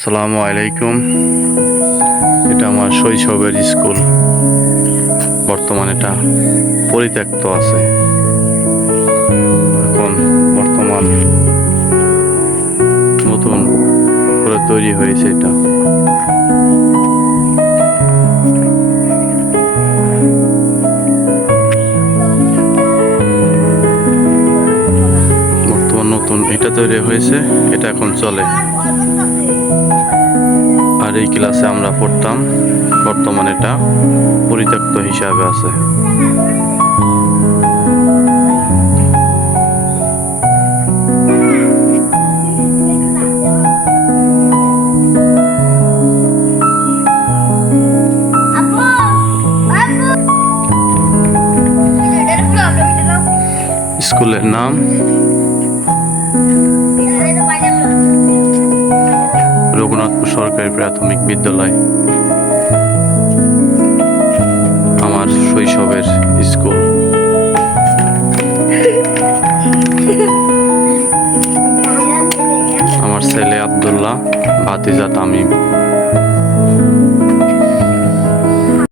আসসালামু আলাইকুম। এটা আমার শৈশবের স্কুল। বর্তমানে এটা পরিত্যক্ত আছে। এখন বর্তমান নতুন করে তৈরি হয়েছে এটা। বর্তমান নতুন এটা তৈরি হয়েছে, এটা এখন চলে। এই ক্লাসে আমরা পড়তাম। বর্তমানে এটা পরিত্যক্ত হিসাবে আছে। স্কুলের নাম? রঘুনাথপুর সরকারি প্রাথমিক বিদ্যালয় আমার শৈশবের স্কুল। আমার ছেলে আবদুল্লাহ ভাতিজা তামিম।